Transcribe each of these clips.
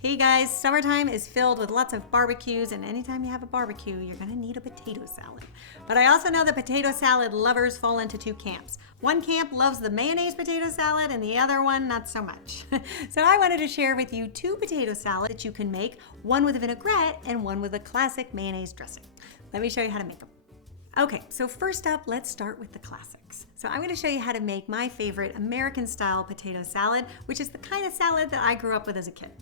Hey guys, summertime is filled with lots of barbecues, and anytime you have a barbecue, you're gonna need a potato salad. But I also know that potato salad lovers fall into two camps. One camp loves the mayonnaise potato salad, and the other one not so much. So I wanted to share with you two potato salads that you can make, one with a vinaigrette and one with a classic mayonnaise dressing. Let me show you how to make them. Okay, so first up, let's start with the classics. So I'm gonna show you how to make my favorite American-style potato salad, which is the kind of salad that I grew up with as a kid.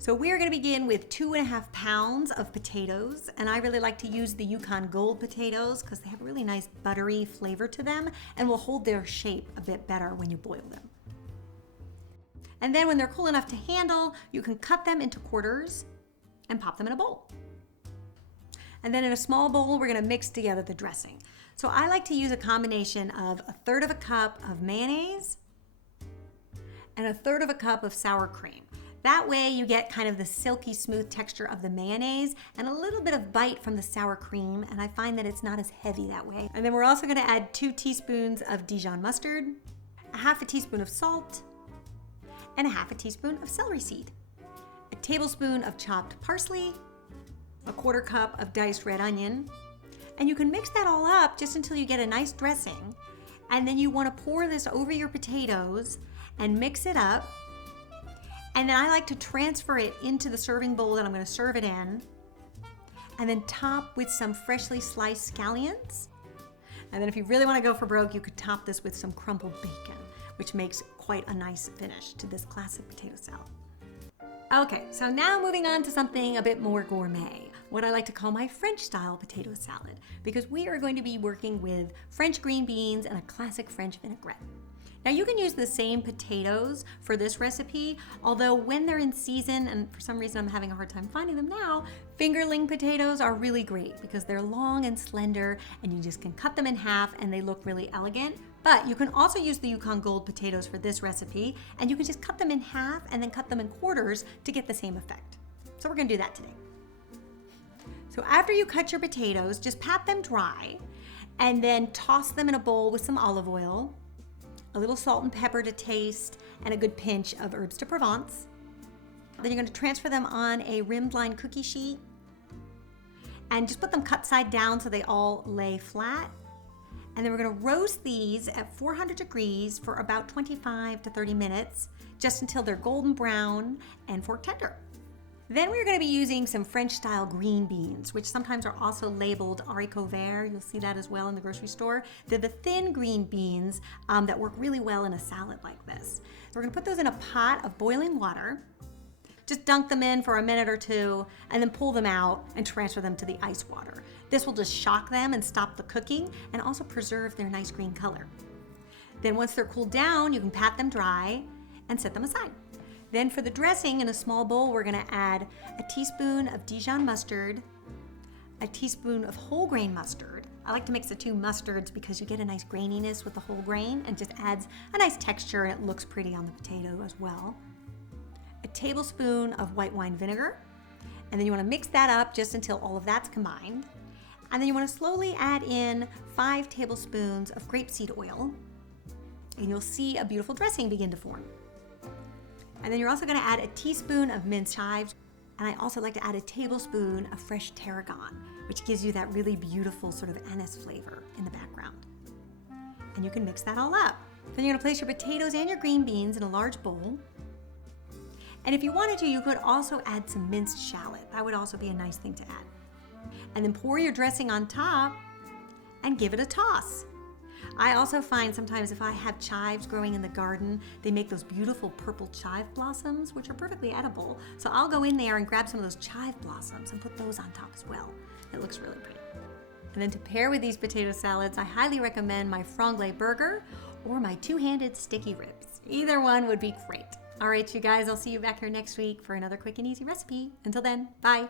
So we're gonna begin with 2.5 pounds of potatoes, and I really like to use the Yukon Gold Potatoes because they have a really nice buttery flavor to them and will hold their shape a bit better when you boil them. And then when they're cool enough to handle, you can cut them into quarters and pop them in a bowl. And then in a small bowl, we're gonna mix together the dressing. So I like to use a combination of 1/3 cup of mayonnaise and 1/3 cup of sour cream. That way you get kind of the silky smooth texture of the mayonnaise and a little bit of bite from the sour cream, and I find that it's not as heavy that way. And then we're also gonna add 2 teaspoons of Dijon mustard, 1/2 teaspoon of salt, and 1/2 teaspoon of celery seed, a tablespoon of chopped parsley, 1/4 cup of diced red onion, and you can mix that all up just until you get a nice dressing, and then you wanna pour this over your potatoes and mix it up. And then I like to transfer it into the serving bowl that I'm gonna serve it in, and then top with some freshly sliced scallions. And then if you really wanna go for broke, you could top this with some crumbled bacon, which makes quite a nice finish to this classic potato salad. Okay, so now moving on to something a bit more gourmet, what I like to call my French style potato salad, because we are going to be working with French green beans and a classic French vinaigrette. Now you can use the same potatoes for this recipe, although when they're in season, and for some reason I'm having a hard time finding them now, fingerling potatoes are really great because they're long and slender and you just can cut them in half and they look really elegant. But you can also use the Yukon Gold potatoes for this recipe, and you can just cut them in half and then cut them in quarters to get the same effect. So we're gonna do that today. So after you cut your potatoes, just pat them dry and then toss them in a bowl with some olive oil, a little salt and pepper to taste, and a good pinch of herbs de Provence. Then you're gonna transfer them on a rimmed line cookie sheet and just put them cut side down so they all lay flat. And then we're gonna roast these at 400 degrees for about 25 to 30 minutes, just until they're golden brown and fork tender. Then we're gonna be using some French style green beans, which sometimes are also labeled haricots verts. You'll see that as well in the grocery store. They're the thin green beans that work really well in a salad like this. So we're gonna put those in a pot of boiling water. Just dunk them in for a minute or two and then pull them out and transfer them to the ice water. This will just shock them and stop the cooking and also preserve their nice green color. Then once they're cooled down, you can pat them dry and set them aside. Then for the dressing, in a small bowl, we're gonna add a teaspoon of Dijon mustard, a teaspoon of whole grain mustard. I like to mix the two mustards because you get a nice graininess with the whole grain and just adds a nice texture, and it looks pretty on the potato as well. A tablespoon of white wine vinegar, and then you wanna mix that up just until all of that's combined. And then you wanna slowly add in 5 tablespoons of grapeseed oil, and you'll see a beautiful dressing begin to form. And then you're also gonna add a teaspoon of minced chives, and I also like to add a tablespoon of fresh tarragon, which gives you that really beautiful sort of anise flavor in the background. And you can mix that all up. Then you're gonna place your potatoes and your green beans in a large bowl. And if you wanted to, you could also add some minced shallot. That would also be a nice thing to add. And then pour your dressing on top and give it a toss. I also find sometimes if I have chives growing in the garden, they make those beautiful purple chive blossoms, which are perfectly edible. So I'll go in there and grab some of those chive blossoms and put those on top as well. It looks really pretty. And then to pair with these potato salads, I highly recommend my franglais burger or my two-handed sticky ribs. Either one would be great. All right, you guys, I'll see you back here next week for another quick and easy recipe. Until then, bye.